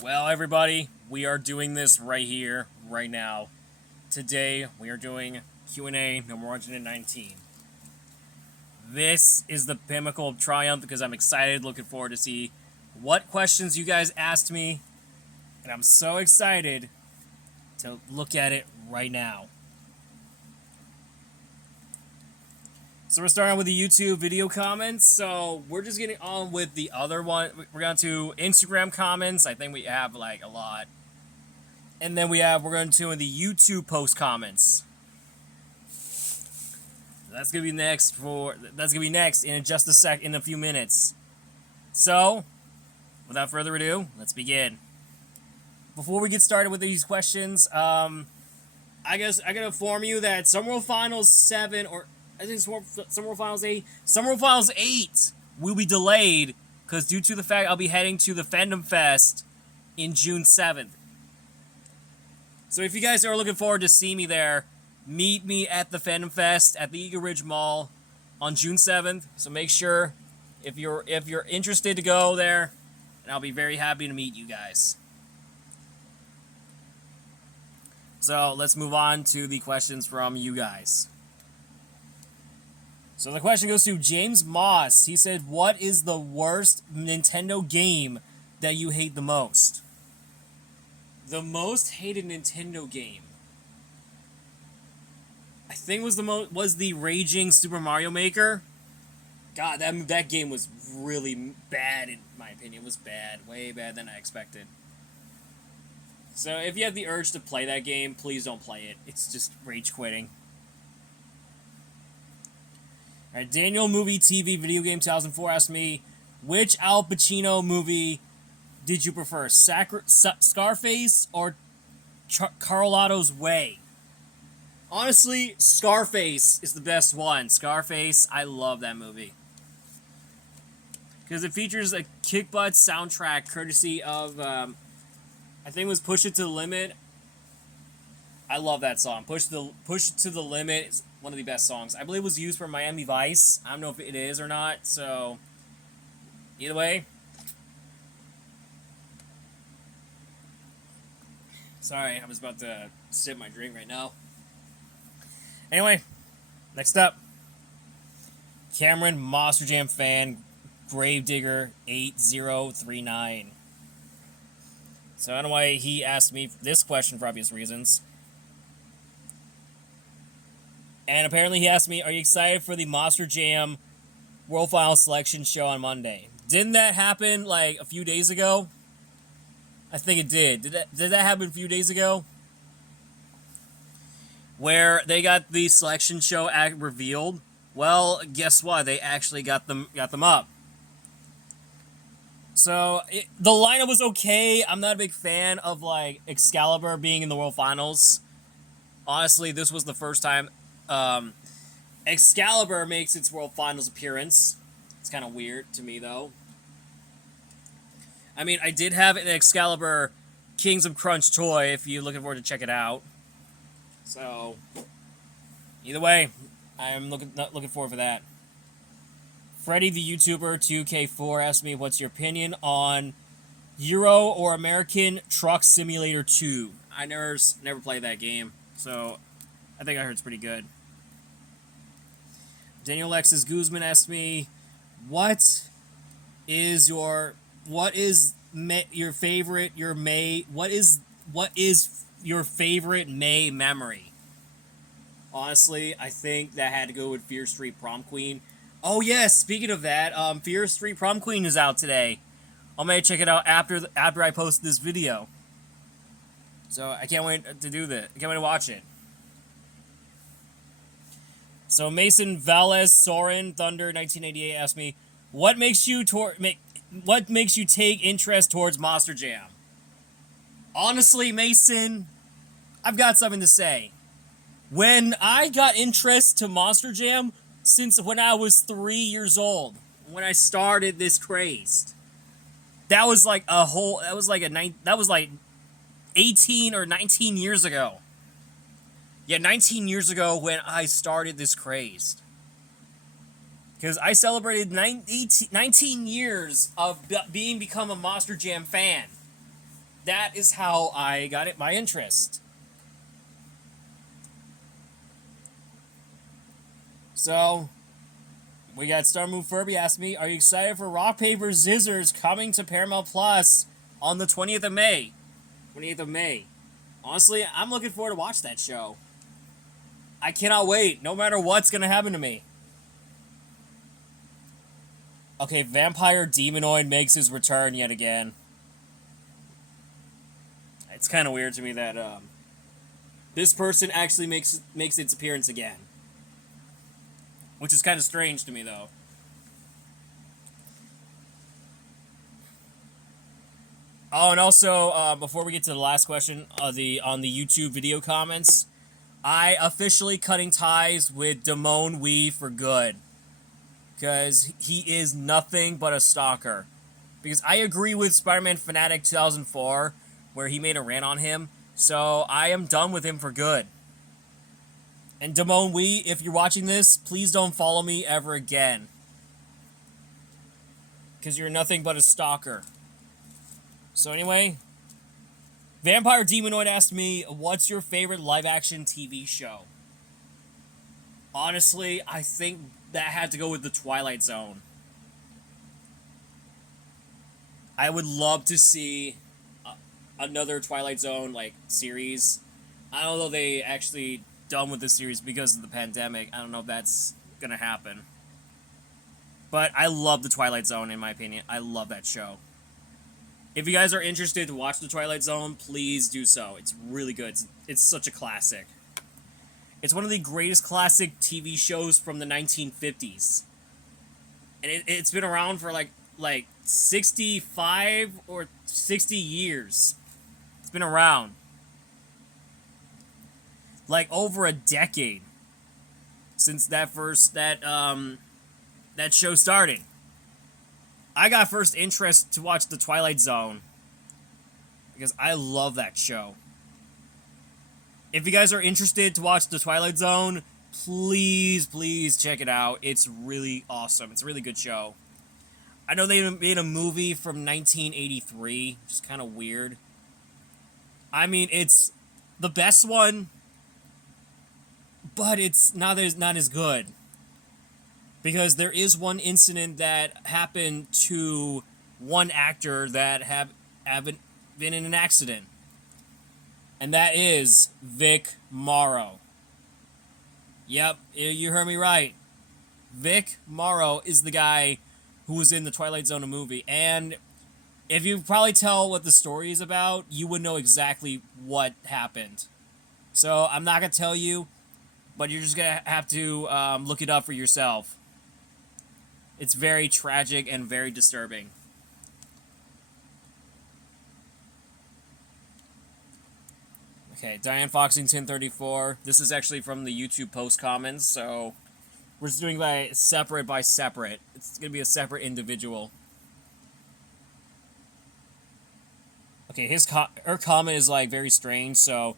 Well, everybody, we are doing this right here, right now. Today, we are doing Q&A number 119. This is the pinnacle of triumph because I'm excited, looking forward to see what questions you guys asked me, and I'm so excited to look at it right now. So we're starting with the YouTube video comments. So we're just getting on with the other one. We're going to Instagram comments. I think we have like a lot. And then we're going to the YouTube post comments. That's gonna be next in just in a few minutes. So, without further ado, let's begin. Before we get started with these questions, I gotta inform you that Summer World Finals 7 or I think Summer World Finals 8, Summer World Finals 8 will be delayed because due to the fact I'll be heading to the Fandom Fest in June 7th. So if you guys are looking forward to see me there, meet me at the Fandom Fest at the Eagle Ridge Mall on June 7th. So make sure if you're interested to go there, and I'll be very happy to meet you guys. So let's move on to the questions from you guys. So the question goes to James Moss. He said, "What is the worst Nintendo game that you hate the most?" The most hated Nintendo game, I think, was the Raging Super Mario Maker. God, that game was really bad in my opinion. It was bad, way bad than I expected. So if you have the urge to play that game, please don't play it. It's just rage quitting. All right, Daniel Movie TV Video Game 2004 asked me, which Al Pacino movie did you prefer, Scarface or Carlotto's Way? Honestly, Scarface is the best one. Scarface, I love that movie. Because it features a kick butt soundtrack courtesy of, I think it was Push It to the Limit. I love that song. Push It to the Limit is one of the best songs. I believe it was used for Miami Vice. I don't know if it is or not, so either way. Sorry, I was about to sip my drink right now. Anyway, next up, Cameron Monster Jam fan, Gravedigger 8039. So I don't know why he asked me this question for obvious reasons. And apparently he asked me, are you excited for the Monster Jam World Final Selection show on Monday? Didn't that happen like a few days ago? I think it did. Did that happen a few days ago? Where they got the selection show act revealed? Well, guess what? They actually got them up. So the lineup was okay. I'm not a big fan of like Excalibur being in the World Finals. Honestly, this was the first time Excalibur makes its World Finals appearance. It's kind of weird to me, though. I mean, I did have an Excalibur Kings of Crunch toy if you're looking forward to check it out. So, either way, I'm looking forward for that. Freddy the YouTuber 2K4 asked me, what's your opinion on Euro or American Truck Simulator 2? I never played that game, so I think I heard it's pretty good. Daniel Alexis Guzman asked me, what is your favorite May memory? Honestly, I think that had to go with Fear Street Prom Queen. Oh yes, speaking of that, Fear Street Prom Queen is out today. I'm gonna check it out after I post this video. So I can't wait to do that. I can't wait to watch it. So Mason Valles Soren Thunder 1988 asked me, what makes you take interest towards Monster Jam? Honestly, Mason, I've got something to say. When I got interest to Monster Jam since when I was 3 years old, when I started this craze, that was like 18 or 19 years ago. Yeah, 19 years ago when I started this craze. because I celebrated 19 years of become a Monster Jam fan. that is how I got my interest. So, we got Star Move Furby asked me, are you excited for Rock, Paper, Scissors coming to Paramount Plus on the 20th of May? 28th of May. Honestly, I'm looking forward to watch that show. I cannot wait, no matter what's going to happen to me. Okay, Vampire Demonoid makes his return yet again. It's kind of weird to me that this person actually makes its appearance again. Which is kind of strange to me, though. Oh, and also, before we get to the last question, on the YouTube video comments, I officially cutting ties with Damone Wee for good. Because he is nothing but a stalker. Because I agree with Spider-Man Fanatic 2004, where he made a rant on him, so I am done with him for good. And Damone Wee, if you're watching this, please don't follow me ever again. Because you're nothing but a stalker. So anyway, Vampire Demonoid asked me, what's your favorite live-action TV show? Honestly, I think that had to go with The Twilight Zone. I would love to see another Twilight Zone, like, series. I don't know if they actually done with the series because of the pandemic. I don't know if that's gonna happen. But I love The Twilight Zone, in my opinion. I love that show. If you guys are interested to watch The Twilight Zone, please do so. It's really good. It's such a classic. It's one of the greatest classic TV shows from the 1950s. And it's been around for like 65 or 60 years. It's been around. Like over a decade since that show started. I got first interest to watch The Twilight Zone because I love that show. If you guys are interested to watch The Twilight Zone, please check it out. It's really awesome. It's a really good show. I know they made a movie from 1983, which is kind of weird. I mean, it's the best one, but it's not as good. Because there is one incident that happened to one actor that have been in an accident. And that is Vic Morrow. Yep, you heard me right. Vic Morrow is the guy who was in the Twilight Zone movie. And if you probably tell what the story is about, you would know exactly what happened. So I'm not going to tell you, but you're just going to have to look it up for yourself. It's very tragic and very disturbing. Okay, Diane-Foxington 34. This is actually from the YouTube post comments, so we're just doing by separate. It's going to be a separate individual. Okay, her comment is like very strange, so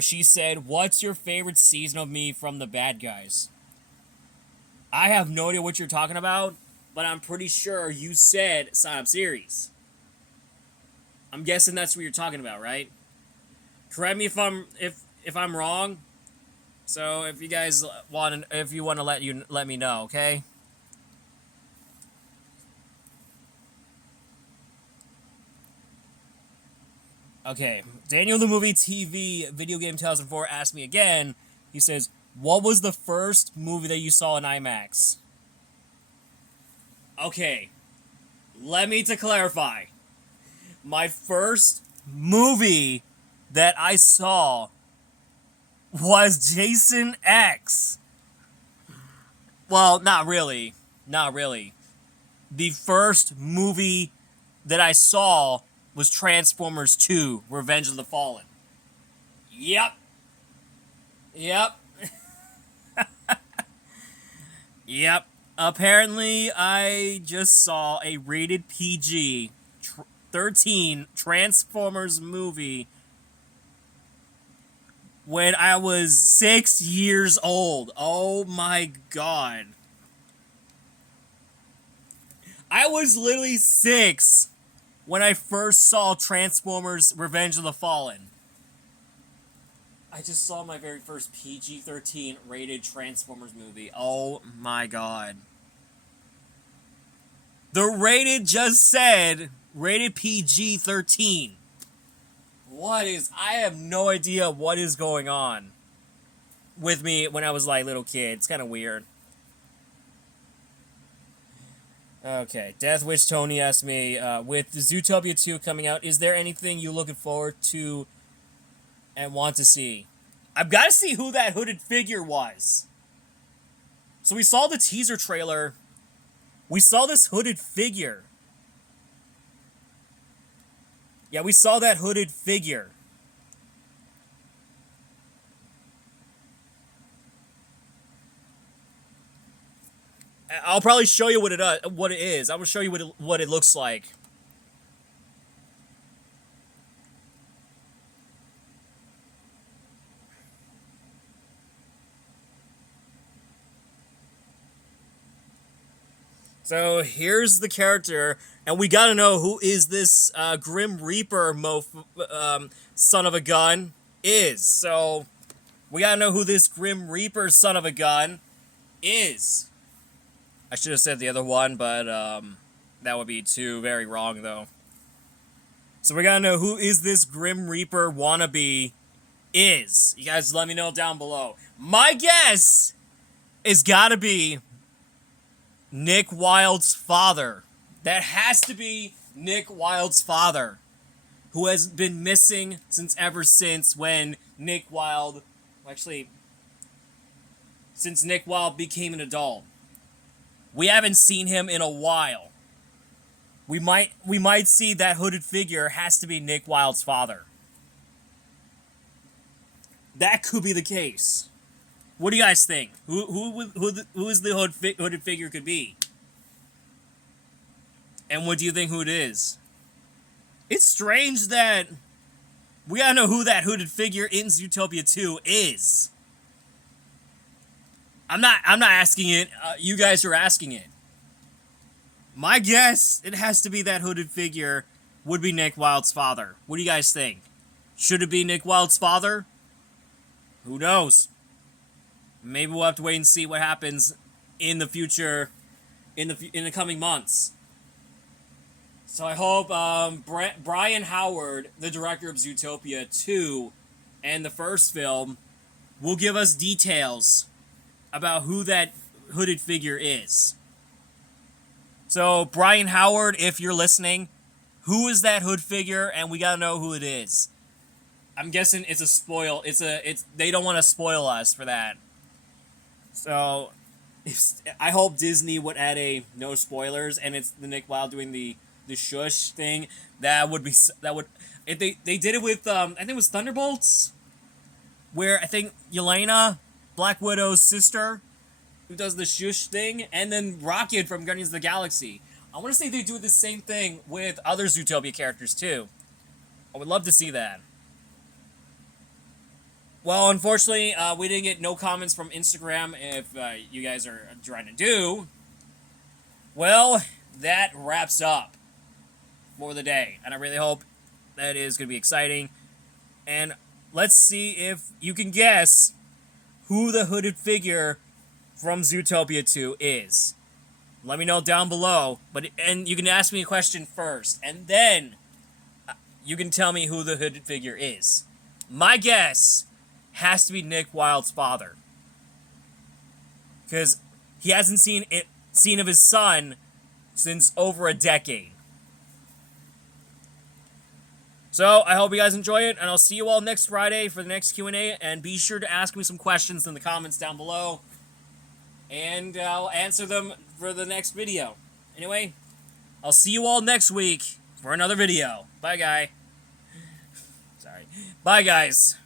she said, "What's your favorite season of me from The Bad Guys?" I have no idea what you're talking about, but I'm pretty sure you said Sign-Up Series. I'm guessing that's what you're talking about, right? Correct me if I'm wrong. So if you guys want to let me know, okay? Okay, Daniel the Movie TV Video Game 2004 asked me again. He says, what was the first movie that you saw in IMAX? Okay, let me to clarify. My first movie that I saw was Jason X. Well, not really. Not really. The first movie that I saw was Transformers 2, Revenge of the Fallen. Yep. Yep. Apparently, I just saw a rated PG 13 Transformers movie when I was 6 years old. Oh my god. I was literally 6 when I first saw Transformers Revenge of the Fallen. I just saw my very first PG-13 rated Transformers movie. Oh my god. The rated just said rated PG-13. I have no idea what is going on with me when I was like little kid. It's kind of weird. Okay, Death Wish Tony asked me, with Zootopia 2 coming out, is there anything you looking forward to and want to see? I've got to see who that hooded figure was. So we saw the teaser trailer. We saw this hooded figure. Yeah, we saw that hooded figure. I'll probably show you what it is. I'm gonna show you what it looks like. So here's the character, and we gotta know who is this Grim Reaper son of a gun is. So we gotta know who this Grim Reaper son of a gun is. I should have said the other one, but that would be too very wrong, though. So we gotta know who is this Grim Reaper wannabe is. You guys let me know down below. My guess is gotta be Nick Wilde's father. That has to be Nick Wilde's father, who has been missing ever since when Nick Wilde, since Nick Wilde became an adult. We haven't seen him in a while. We might see that hooded figure has to be Nick Wilde's father. That could be the case. What do you guys think? Who is the hooded figure could be? And what do you think who it is? It's strange that we gotta know who that hooded figure in Zootopia 2 is. I'm not asking it. You guys are asking it. My guess, it has to be that hooded figure would be Nick Wilde's father. What do you guys think? Should it be Nick Wilde's father? Who knows? Maybe we'll have to wait and see what happens in the future, in the coming months. So I hope Brian Howard, the director of Zootopia 2 and the first film, will give us details about who that hooded figure is. So, Brian Howard, if you're listening, who is that hood figure, and we gotta know who it is. I'm guessing it's a spoil. They don't want to spoil us for that. So, I hope Disney would add a no spoilers, and it's the Nick Wilde doing the shush thing. If they did it with I think it was Thunderbolts, where I think Yelena, Black Widow's sister, who does the shush thing, and then Rocket from Guardians of the Galaxy. I want to say they do the same thing with other Zootopia characters too. I would love to see that. Well, unfortunately, we didn't get no comments from Instagram if you guys are trying to do. Well, that wraps up for the day, and I really hope that is going to be exciting. And let's see if you can guess who the hooded figure from Zootopia 2 is. Let me know down below, and you can ask me a question first, and then you can tell me who the hooded figure is. My guess has to be Nick Wilde's father, because he hasn't seen of his son since over a decade. So, I hope you guys enjoy it, and I'll see you all next Friday for the next Q&A, and be sure to ask me some questions in the comments down below, and I'll answer them for the next video. Anyway, I'll see you all next week for another video. Bye, guys.